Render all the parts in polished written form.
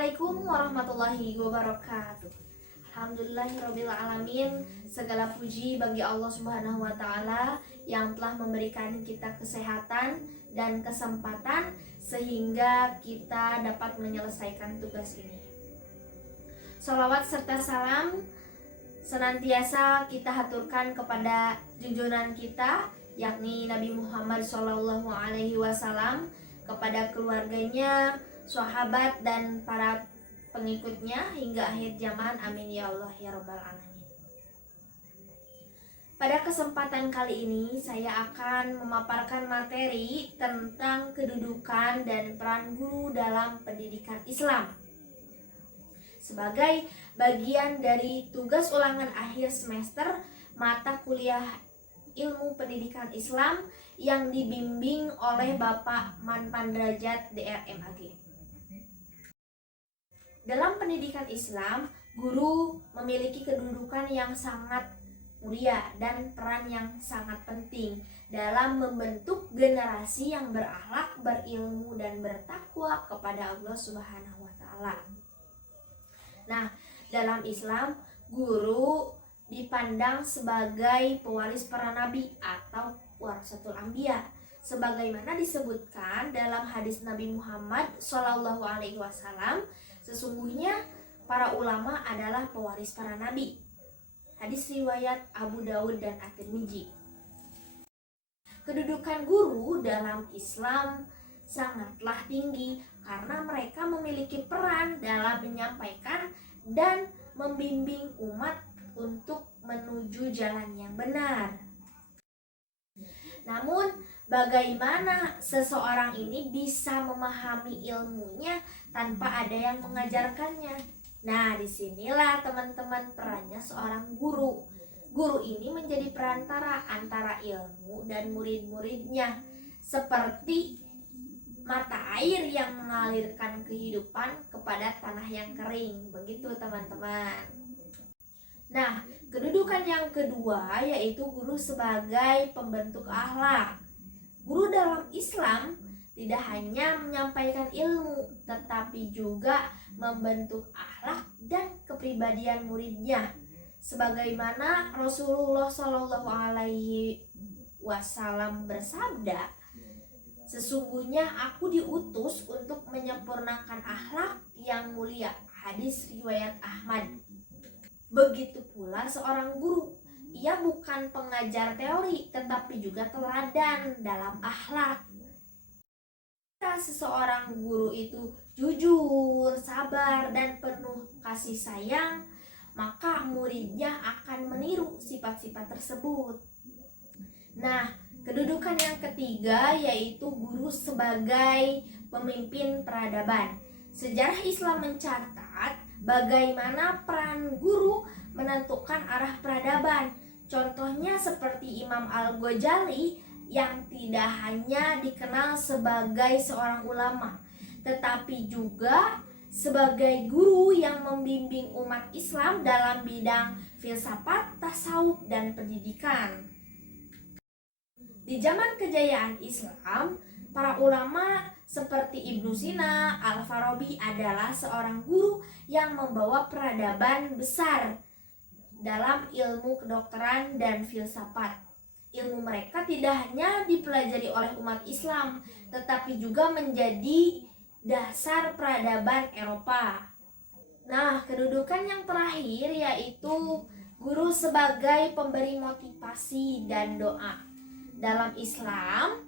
Assalamualaikum warahmatullahi wabarakatuh. Alhamdulillahirrabbilalamin. Segala puji bagi Allah Subhanahu wa Ta'ala yang telah memberikan kita kesehatan dan kesempatan sehingga kita dapat menyelesaikan tugas ini. Sholawat serta salam senantiasa kita haturkan kepada junjungan kita, yakni Nabi Muhammad SAW, kepada keluarganya, sahabat dan para pengikutnya hingga akhir zaman. Amin ya Allah ya Rabbal Alamin. Pada kesempatan kali ini saya akan memaparkan materi tentang kedudukan dan peran guru dalam pendidikan Islam sebagai bagian dari tugas ulangan akhir semester mata kuliah Ilmu Pendidikan Islam yang dibimbing oleh Bapak Manpan Derajat DRMAG. Dalam pendidikan Islam, guru memiliki kedudukan yang sangat mulia dan peran yang sangat penting dalam membentuk generasi yang berakhlak, berilmu, dan bertakwa kepada Allah Subhanahu wa Ta'ala. Nah, dalam Islam, guru dipandang sebagai pewaris para nabi atau warasatul anbiya, sebagaimana disebutkan dalam hadis Nabi Muhammad SAW. Sesungguhnya para ulama adalah pewaris para nabi. Hadis riwayat Abu Dawud dan At-Tirmidzi. Kedudukan guru dalam Islam sangatlah tinggi karena mereka memiliki peran dalam menyampaikan dan membimbing umat untuk menuju jalan yang benar. Namun, bagaimana seseorang ini bisa memahami ilmunya tanpa ada yang mengajarkannya? Nah, disinilah teman-teman perannya seorang guru. Guru ini menjadi perantara antara ilmu dan murid-muridnya, seperti mata air yang mengalirkan kehidupan kepada tanah yang kering. Begitu teman-teman. Nah, kedudukan yang kedua yaitu guru sebagai pembentuk akhlak. Guru dalam Islam tidak hanya menyampaikan ilmu, tetapi juga membentuk akhlak dan kepribadian muridnya. Sebagaimana Rasulullah SAW bersabda, "Sesungguhnya aku diutus untuk menyempurnakan akhlak yang mulia." Hadis riwayat Ahmad. Begitu pula seorang guru, ia bukan pengajar teori tetapi juga teladan dalam akhlak. Jika seseorang guru itu jujur, sabar, dan penuh kasih sayang, maka muridnya akan meniru sifat-sifat tersebut. Nah, kedudukan yang ketiga yaitu guru sebagai pemimpin peradaban. Sejarah Islam mencatat bagaimana peran guru menentukan arah peradaban. Contohnya seperti Imam Al-Ghazali yang tidak hanya dikenal sebagai seorang ulama, tetapi juga sebagai guru yang membimbing umat Islam dalam bidang filsafat, tasawuf, dan pendidikan. Di zaman kejayaan Islam, para ulama seperti Ibnu Sina, Al-Farabi adalah seorang guru yang membawa peradaban besar dalam ilmu kedokteran dan filsafat. Ilmu mereka tidak hanya dipelajari oleh umat Islam, tetapi juga menjadi dasar peradaban Eropa. Nah, kedudukan yang terakhir yaitu guru sebagai pemberi motivasi dan doa. Dalam Islam,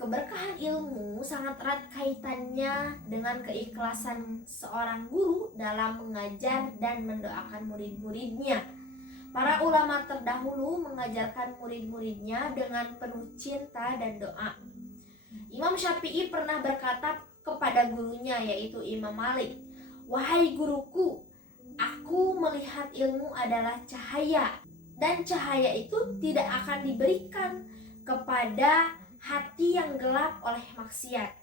keberkahan ilmu sangat erat kaitannya dengan keikhlasan seorang guru dalam mengajar dan mendoakan murid-muridnya. Para ulama terdahulu mengajarkan murid-muridnya dengan penuh cinta dan doa. Imam Syafi'i pernah berkata kepada gurunya yaitu Imam Malik, "Wahai guruku, aku melihat ilmu adalah cahaya, dan cahaya itu tidak akan diberikan kepada hati yang gelap oleh maksiat."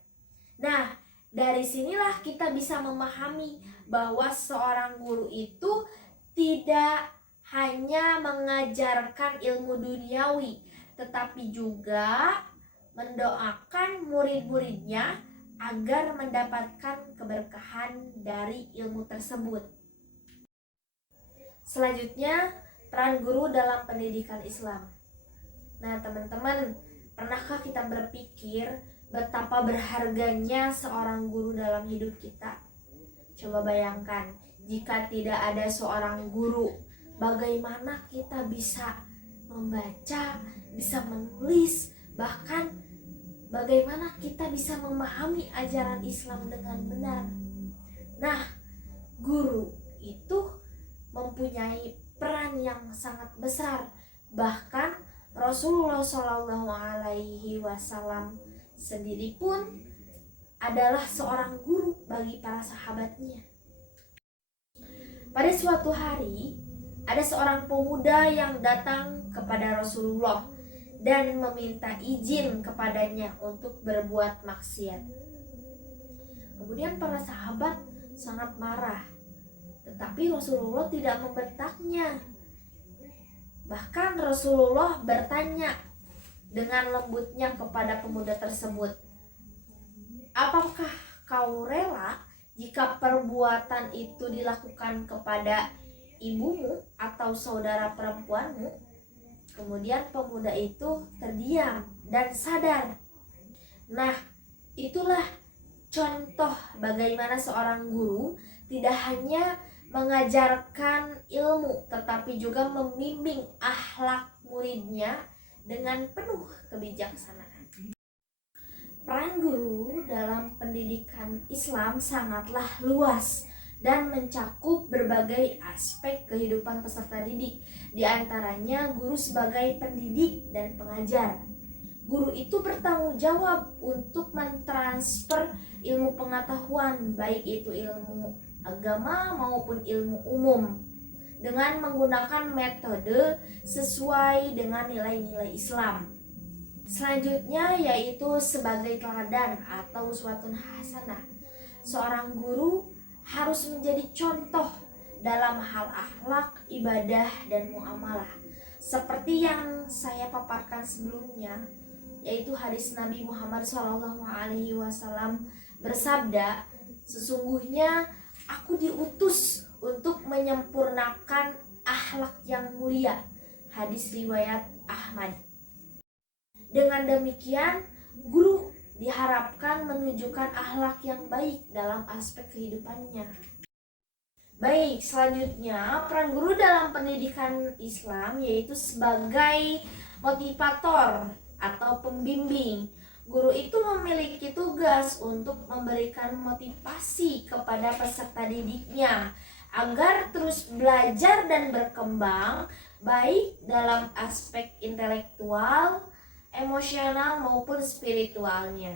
Nah, dari sinilah kita bisa memahami bahwa seorang guru itu tidak hanya mengajarkan ilmu duniawi, tetapi juga mendoakan murid-muridnya agar mendapatkan keberkahan dari ilmu tersebut. Selanjutnya, peran guru dalam pendidikan Islam. Nah, teman-teman, pernahkah kita berpikir betapa berharganya seorang guru dalam hidup kita? Coba bayangkan, jika tidak ada seorang guru, bagaimana kita bisa membaca, bisa menulis, bahkan bagaimana kita bisa memahami ajaran Islam dengan benar. Nah, guru itu mempunyai peran yang sangat besar. Bahkan Rasulullah Shallallahu Alaihi Wasallam sendiri pun adalah seorang guru bagi para sahabatnya. Pada suatu hari, ada seorang pemuda yang datang kepada Rasulullah dan meminta izin kepadanya untuk berbuat maksiat. Kemudian para sahabat sangat marah, tetapi Rasulullah tidak membentaknya. Bahkan Rasulullah bertanya dengan lembutnya kepada pemuda tersebut, "Apakah kau rela jika perbuatan itu dilakukan kepada ibumu atau saudara perempuanmu?" Kemudian pemuda itu terdiam dan sadar. Nah, itulah contoh bagaimana seorang guru tidak hanya mengajarkan ilmu, tetapi juga membimbing akhlak muridnya dengan penuh kebijaksanaan. Peran guru dalam pendidikan Islam sangatlah luas dan mencakup berbagai aspek kehidupan peserta didik. Di antaranya guru sebagai pendidik dan pengajar. Guru itu bertanggung jawab untuk mentransfer ilmu pengetahuan, baik itu ilmu agama maupun ilmu umum, dengan menggunakan metode sesuai dengan nilai-nilai Islam. Selanjutnya yaitu sebagai teladan atau uswatun hasanah. Seorang guru harus menjadi contoh dalam hal akhlak, ibadah, dan muamalah. Seperti yang saya paparkan sebelumnya, yaitu hadis Nabi Muhammad SAW bersabda, "Sesungguhnya aku diutus untuk menyempurnakan akhlak yang mulia." Hadis riwayat Ahmad. Dengan demikian, guru diharapkan menunjukkan akhlak yang baik dalam aspek kehidupannya. Baik, selanjutnya peran guru dalam pendidikan Islam yaitu sebagai motivator atau pembimbing. Guru itu memiliki tugas untuk memberikan motivasi kepada peserta didiknya agar terus belajar dan berkembang baik dalam aspek intelektual, emosional maupun spiritualnya.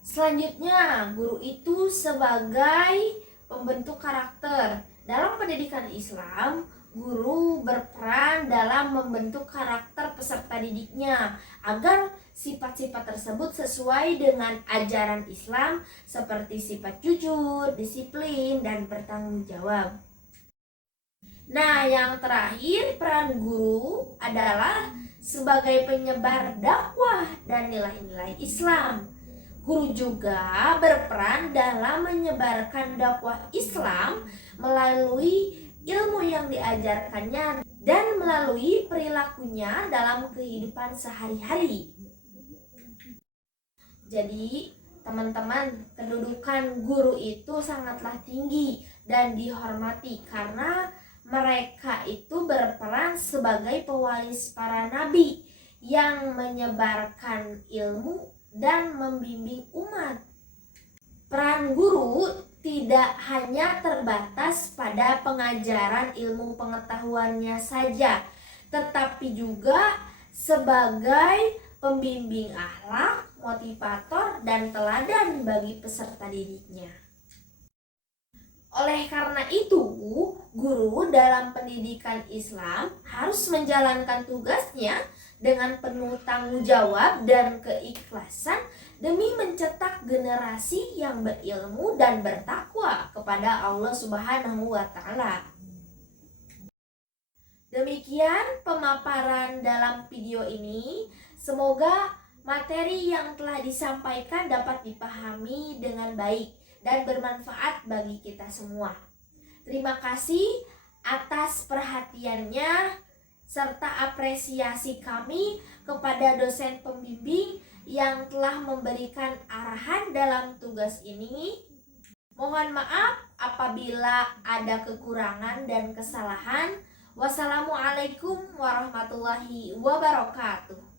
Selanjutnya, guru itu sebagai pembentuk karakter. Dalam pendidikan Islam, guru berperan dalam membentuk karakter peserta didiknya agar sifat-sifat tersebut sesuai dengan ajaran Islam seperti sifat jujur, disiplin, dan bertanggung jawab. Nah, yang terakhir, peran guru adalah sebagai penyebar dakwah dan nilai-nilai Islam. Guru juga berperan dalam menyebarkan dakwah Islam melalui ilmu yang diajarkannya dan melalui perilakunya dalam kehidupan sehari-hari. Jadi, teman-teman, kedudukan guru itu sangatlah tinggi dan dihormati karena mereka itu berperan sebagai pewaris para nabi yang menyebarkan ilmu dan membimbing umat. Peran guru tidak hanya terbatas pada pengajaran ilmu pengetahuannya saja, tetapi juga sebagai pembimbing akhlak, motivator, dan teladan bagi peserta didiknya. Oleh karena itu, guru dalam pendidikan Islam harus menjalankan tugasnya dengan penuh tanggung jawab dan keikhlasan demi mencetak generasi yang berilmu dan bertakwa kepada Allah Subhanahu wa Ta'ala. Demikian pemaparan dalam video ini. Semoga materi yang telah disampaikan dapat dipahami dengan baik dan bermanfaat bagi kita semua. Terima kasih atas perhatiannya serta apresiasi kami kepada dosen pembimbing yang telah memberikan arahan dalam tugas ini. Mohon maaf apabila ada kekurangan dan kesalahan. Wassalamualaikum warahmatullahi wabarakatuh.